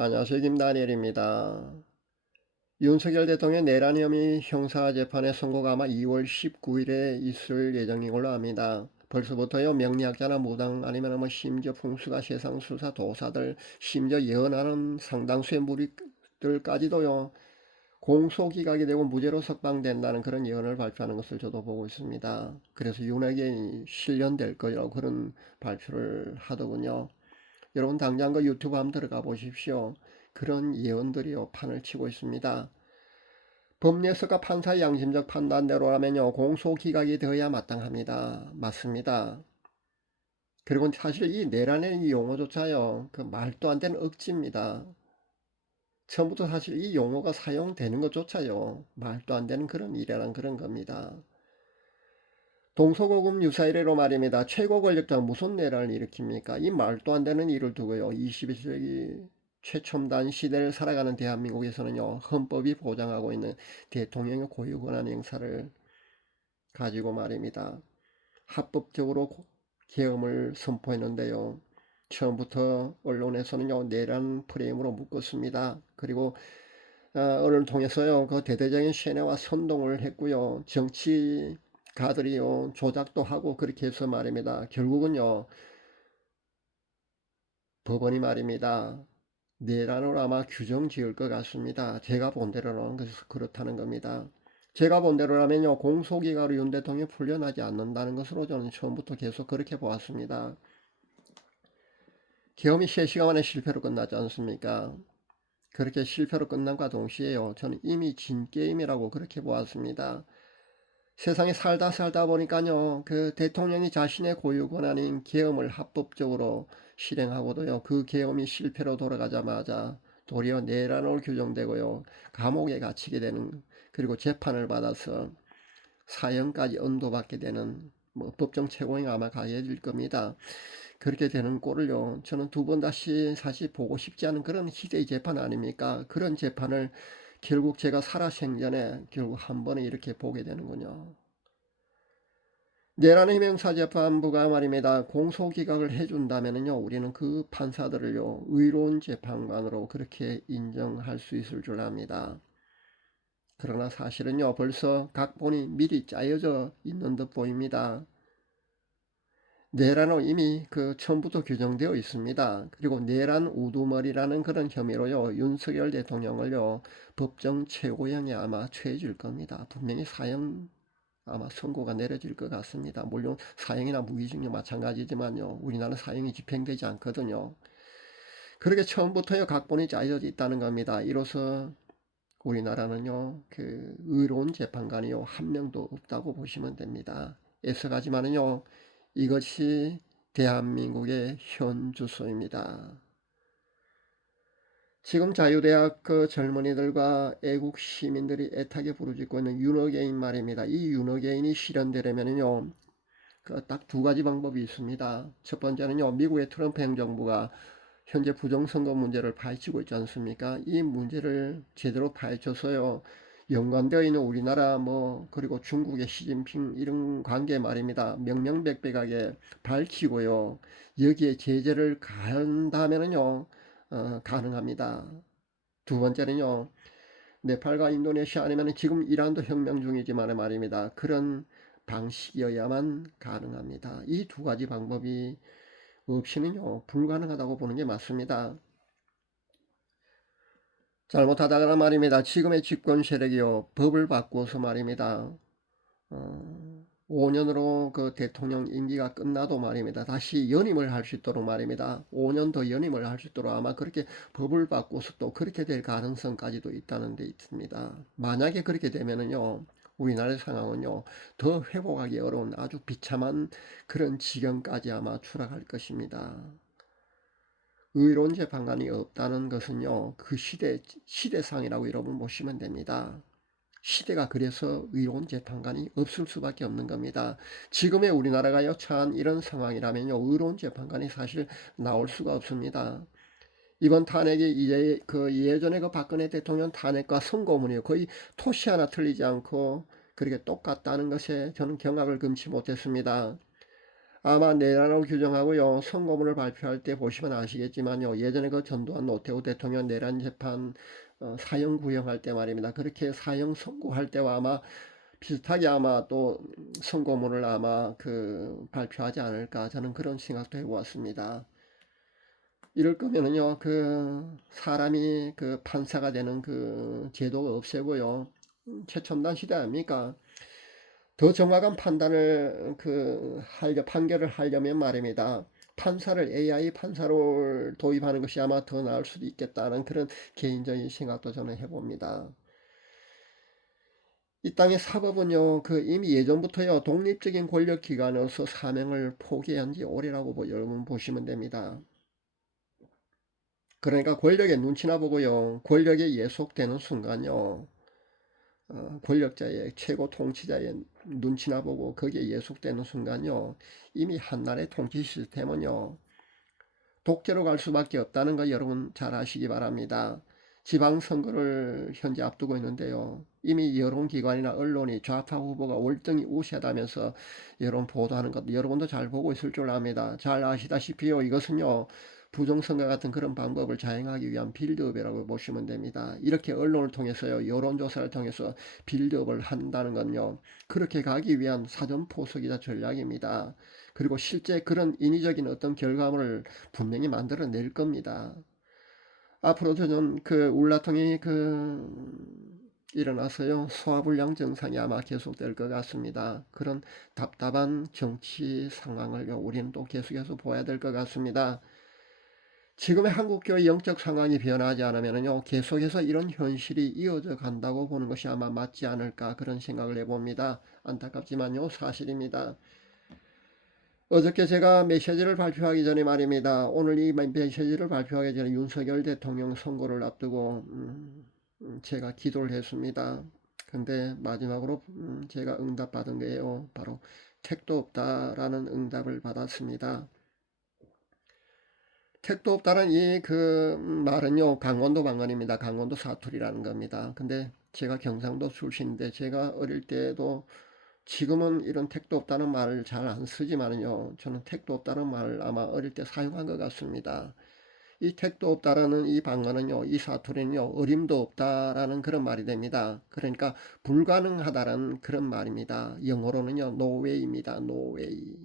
안녕하세요. 김다니엘입니다. 윤석열 대통령 내란 혐의 형사재판의 선고가 아마 2월 19일에 있을 예정인 걸로 압니다. 벌써부터요, 명리학자나 무당 아니면 뭐 심지어 풍수가 세상 수사 도사들 심지어 예언하는 상당수의 무리들까지도요, 공소기각이 되고 무죄로 석방된다는 그런 예언을 발표하는 것을 저도 보고 있습니다. 그래서 윤핵이 실현될 거라고 그런 발표를 하더군요. 여러분 당장 그 유튜브 한번 들어가 보십시오. 그런 예언들이요 판을 치고 있습니다. 법리에서가 판사의 양심적 판단대로라면요 공소기각이 되어야 마땅합니다. 맞습니다. 그리고 사실 이 내란의 이 용어조차요 그 말도 안 되는 억지입니다. 처음부터 사실 이 용어가 사용되는 것조차요 말도 안 되는 그런 일이란 그런 겁니다. 동서고금 유사이래로 말입니다. 최고 권력자가 무슨 내란을 일으킵니까? 이 말도 안 되는 일을 두고요. 21세기 최첨단 시대를 살아가는 대한민국에서는요. 헌법이 보장하고 있는 대통령의 고유 권한 행사를 가지고 말입니다. 합법적으로 계엄을 선포했는데요. 처음부터 언론에서는요. 내란 프레임으로 묶었습니다. 그리고 언론을 통해서요. 그 대대적인 세뇌와 선동을 했고요. 정치가들이요. 조작도 하고 그렇게 해서 말입니다. 결국은요. 법원이 말입니다. 내란으로 아마 규정 지을 것 같습니다. 제가 본 대로는 그래서 그렇다는 겁니다. 제가 본 대로라면요. 공소기각으로 윤 대통령이 풀려나지 않는다는 것으로 저는 처음부터 계속 그렇게 보았습니다. 계엄이 3시간 만에 실패로 끝나지 않습니까? 그렇게 실패로 끝난과 동시에요. 저는 이미 진게임이라고 그렇게 보았습니다. 세상에 살다 보니까요. 그 대통령이 자신의 고유 권한인 계엄을 합법적으로 실행하고도요. 그 계엄이 실패로 돌아가자마자 도리어 내란으로 규정되고요. 감옥에 갇히게 되는 그리고 재판을 받아서 사형까지 언도받게 되는 뭐 법정 최고형이 아마 가게 될 겁니다. 그렇게 되는 꼴을요. 저는 두 번 다시 사실 보고 싶지 않은 그런 희대의 재판 아닙니까? 그런 재판을 결국 제가 살아생전에 결국 한 번에 이렇게 보게 되는군요. 내란 형사재판부가 말입니다. 공소기각을 해준다면요, 우리는 그 판사들을요, 의로운 재판관으로 그렇게 인정할 수 있을 줄 압니다. 그러나 사실은요, 벌써 각본이 미리 짜여져 있는 듯 보입니다. 내란은 이미 그 처음부터 규정되어 있습니다. 그리고 내란 우두머리라는 그런 혐의로요, 윤석열 대통령을요, 법정 최고형에 아마 처해질 겁니다. 분명히 사형 아마 선고가 내려질 것 같습니다. 물론 사형이나 무기징역 마찬가지지만요. 우리나라는 사형이 집행되지 않거든요. 그렇게 처음부터요 각본이 짜여져 있다는 겁니다. 이로써 우리나라는요 그 의로운 재판관이요 한 명도 없다고 보시면 됩니다. 애석하지만은요 이것이 대한민국의 현 주소입니다. 지금 자유대학 그 젊은이들과 애국 시민들이 애타게 부르짖고 있는 윤호개인 말입니다. 이 윤호개인이 실현되려면요 그 딱 두 가지 방법이 있습니다. 첫 번째는요, 미국의 트럼프 행정부가 현재 부정선거 문제를 파헤치고 있지 않습니까? 이 문제를 제대로 파헤쳐서요, 연관되어 있는 우리나라 그리고 중국의 시진핑 이런 관계 말입니다. 명명백백하게 밝히고요, 여기에 제재를 가한다면은요, 가능합니다. 두 번째는요, 네팔과 인도네시아 아니면 지금 이란도 혁명 중이지만 말입니다. 그런 방식이어야만 가능합니다. 이 두 가지 방법이 없이는요 불가능하다고 보는 게 맞습니다. 잘못하다가 말입니다. 지금의 집권 세력이요 법을 바꿔서 말입니다. 5년으로 그 대통령 임기가 끝나도 말입니다. 다시 연임을 할 수 있도록 말입니다. 5년 더 연임을 할 수 있도록 아마 그렇게 법을 바꿔서 또 그렇게 될 가능성까지도 있다는 데 있습니다. 만약에 그렇게 되면은요. 우리나라의 상황은요. 더 회복하기 어려운 아주 비참한 그런 지경까지 아마 추락할 것입니다. 의로운 재판관이 없다는 것은요. 그 시대상이라고 여러분 보시면 됩니다. 시대가 그래서 의로운 재판관이 없을 수밖에 없는 겁니다. 지금의 우리나라가 처한 이런 상황이라면요. 의로운 재판관이 사실 나올 수가 없습니다. 이번 탄핵이 이제 그 예전에 그 박근혜 대통령 탄핵과 선고문이 거의 토시 하나 틀리지 않고 그렇게 똑같다는 것에 저는 경악을 금치 못했습니다. 아마 내란을 규정하고요. 선고문을 발표할 때 보시면 아시겠지만요. 예전에 그 전두환 노태우 대통령 내란 재판 사형 구형할 때 말입니다. 그렇게 사형 선고할 때와 아마 비슷하게 아마 또 선고문을 아마 발표하지 않을까 저는 그런 생각도 해보았습니다. 이럴 거면은요, 사람이 판사가 되는 제도가 없애고요. 최첨단 시대 아닙니까? 더 정확한 판단을 판결을 하려면 말입니다. 판사를 AI 판사를 도입하는 것이 아마 더 나을 수도 있겠다는 그런 개인적인 생각도 저는 해봅니다. 이 땅의 사법은요, 이미 예전부터요, 독립적인 권력기관으로서 사명을 포기한 지 오래라고 여러분 보시면 됩니다. 그러니까 권력의 눈치나 보고요, 권력에 예속되는 순간요, 권력자의 최고 통치자의 눈치나 보고 거기에 예속되는 순간요, 이미 한나라의 통치 시스템은요, 독재로 갈 수밖에 없다는 거 여러분 잘 아시기 바랍니다. 지방선거를 현재 앞두고 있는데요. 이미 여론기관이나 언론이 좌파 후보가 월등히 우세하다면서 여론 보도하는 것도 여러분도 잘 보고 있을 줄 압니다. 잘 아시다시피요. 이것은요. 부정선거 같은 그런 방법을 자행하기 위한 빌드업이라고 보시면 됩니다. 이렇게 언론을 통해서요. 여론조사를 통해서 빌드업을 한다는 건요. 그렇게 가기 위한 사전포석이자 전략입니다. 그리고 실제 그런 인위적인 어떤 결과물을 분명히 만들어낼 겁니다. 앞으로 저는 울라통이 일어나서요. 소화불량 증상이 아마 계속될 것 같습니다. 그런 답답한 정치 상황을 우리는 또 계속해서 봐야 될 것 같습니다. 지금의 한국교회 영적 상황이 변하지 않으면요. 계속해서 이런 현실이 이어져 간다고 보는 것이 아마 맞지 않을까 그런 생각을 해봅니다. 안타깝지만요. 사실입니다. 어저께 제가 메시지를 발표하기 전에 말입니다. 오늘 이 메시지를 발표하기 전에 윤석열 대통령 선거를 앞두고 제가 기도를 했습니다. 근데 마지막으로 제가 응답받은 거예요. 바로 택도 없다라는 응답을 받았습니다. 택도 없다는 이 말은요. 강원도 방언입니다. 강원도 사투리라는 겁니다. 근데 제가 경상도 출신인데 제가 어릴 때도 지금은 이런 택도 없다는 말을 잘 안 쓰지만요. 저는 택도 없다는 말을 아마 어릴 때 사용한 것 같습니다. 이 택도 없다라는 이 방언은요, 이 사투리는요, 어림도 없다라는 그런 말이 됩니다. 그러니까 불가능하다라는 그런 말입니다. 영어로는요, no way입니다. no way.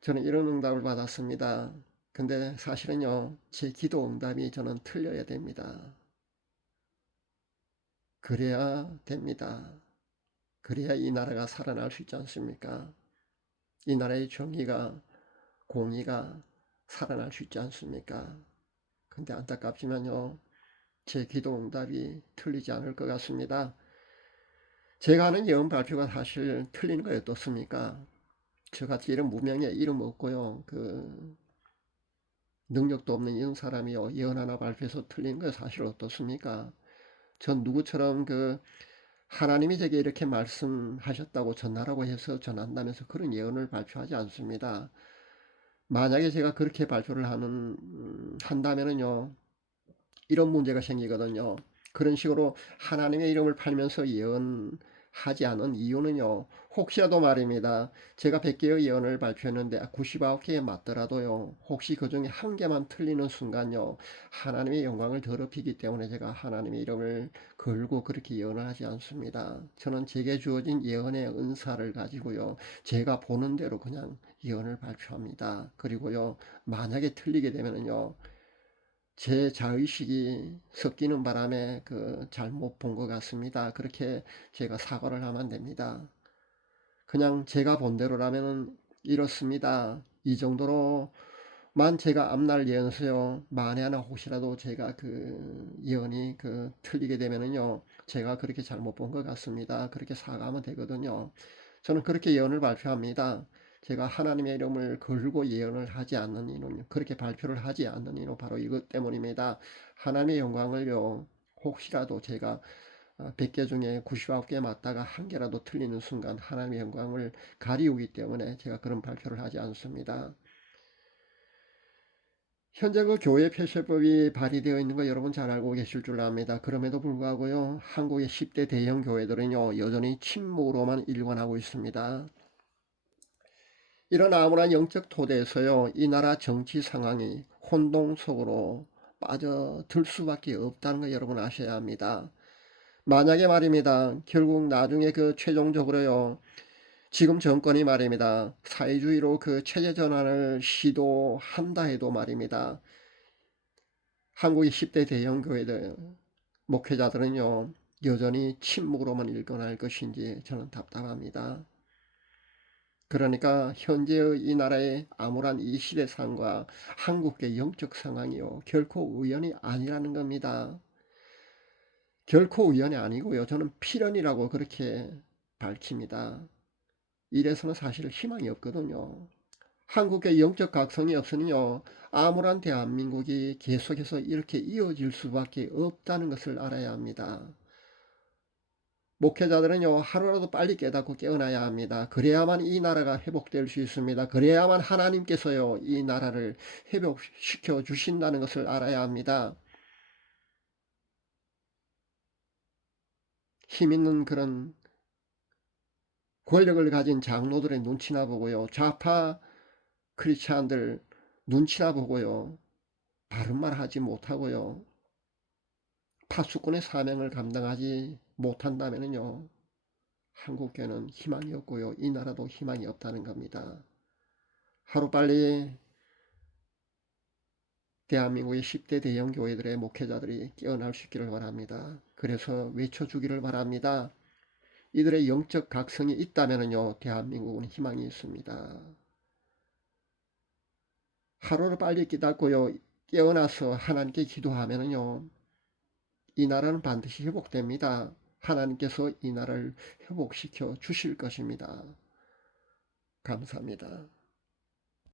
저는 이런 응답을 받았습니다. 근데 사실은요, 제 기도 응답이 저는 틀려야 됩니다. 그래야 됩니다. 그래야 이 나라가 살아날 수 있지 않습니까? 이 나라의 정의가, 공의가 살아날 수 있지 않습니까? 근데 안타깝지만요, 제 기도 응답이 틀리지 않을 것 같습니다. 제가 하는 예언 발표가 사실 틀리는 거 어떻습니까? 저같이 이런 무명에 이름 없고요, 능력도 없는 이런 사람이요, 예언 하나 발표해서 틀린 거 사실 어떻습니까? 전 누구처럼 하나님이 제게 이렇게 말씀하셨다고 전하라고 해서 전한다면서 그런 예언을 발표하지 않습니다. 만약에 제가 그렇게 발표를 한다면은요, 이런 문제가 생기거든요. 그런 식으로 하나님의 이름을 팔면서 예언하지 않은 이유는요. 혹시라도 말입니다. 제가 100개의 예언을 발표했는데 99개 맞더라도요. 혹시 그 중에 한 개만 틀리는 순간요. 하나님의 영광을 더럽히기 때문에 제가 하나님의 이름을 걸고 그렇게 예언을 하지 않습니다. 저는 제게 주어진 예언의 은사를 가지고요. 제가 보는 대로 그냥 예언을 발표합니다. 그리고요. 만약에 틀리게 되면요. 제 자의식이 섞이는 바람에 잘못 본 것 같습니다. 그렇게 제가 사과를 하면 됩니다. 그냥 제가 본 대로라면 이렇습니다. 이 정도로만 제가 앞날 예언서요. 만에 하나 혹시라도 제가 예언이 틀리게 되면은요. 제가 그렇게 잘못 본 것 같습니다. 그렇게 사과하면 되거든요. 저는 그렇게 예언을 발표합니다. 제가 하나님의 이름을 걸고 예언을 하지 않는 이유는 그렇게 발표를 하지 않는 이유 바로 이것 때문입니다. 하나님의 영광을요. 혹시라도 제가 100개 중에 99개 맞다가 한 개라도 틀리는 순간 하나님의 영광을 가리우기 때문에 제가 그런 발표를 하지 않습니다. 현재 교회 폐쇄법이 발의되어 있는 거 여러분 잘 알고 계실 줄 압니다. 그럼에도 불구하고요. 한국의 10대 대형 교회들은요. 여전히 침묵으로만 일관하고 있습니다. 이런 암울한 영적 토대에서요, 이 나라 정치 상황이 혼동 속으로 빠져들 수밖에 없다는 거 여러분 아셔야 합니다. 만약에 말입니다. 결국 나중에 그 최종적으로요, 지금 정권이 말입니다. 사회주의로 그 체제 전환을 시도한다 해도 말입니다. 한국의 10대 대형교회들 목회자들은요, 여전히 침묵으로만 일관할 것인지 저는 답답합니다. 그러니까 현재의 이 나라의 암울한 이 시대상과 한국의 영적 상황이요, 결코 우연이 아니라는 겁니다. 결코 우연이 아니고요, 저는 필연이라고 그렇게 밝힙니다. 이래서는 사실 희망이 없거든요. 한국의 영적 각성이 없으니요, 암울한 대한민국이 계속해서 이렇게 이어질 수밖에 없다는 것을 알아야 합니다. 목회자들은요, 하루라도 빨리 깨닫고 깨어나야 합니다. 그래야만 이 나라가 회복될 수 있습니다. 그래야만 하나님께서요, 이 나라를 회복시켜 주신다는 것을 알아야 합니다. 힘 있는 그런 권력을 가진 장로들의 눈치나 보고요, 좌파 크리스찬들 눈치나 보고요, 바른 말 하지 못하고요, 파수꾼의 사명을 감당하지 못한다면요, 한국교회는 희망이 없고요, 이 나라도 희망이 없다는 겁니다. 하루빨리 대한민국의 10대 대형 교회들의 목회자들이 깨어날 수 있기를 바랍니다. 그래서 외쳐주기를 바랍니다. 이들의 영적 각성이 있다면요, 대한민국은 희망이 있습니다. 하루를 빨리 깨닫고요, 깨어나서 하나님께 기도하면요, 이 나라는 반드시 회복됩니다. 하나님께서 이 나라를 회복시켜 주실 것입니다. 감사합니다.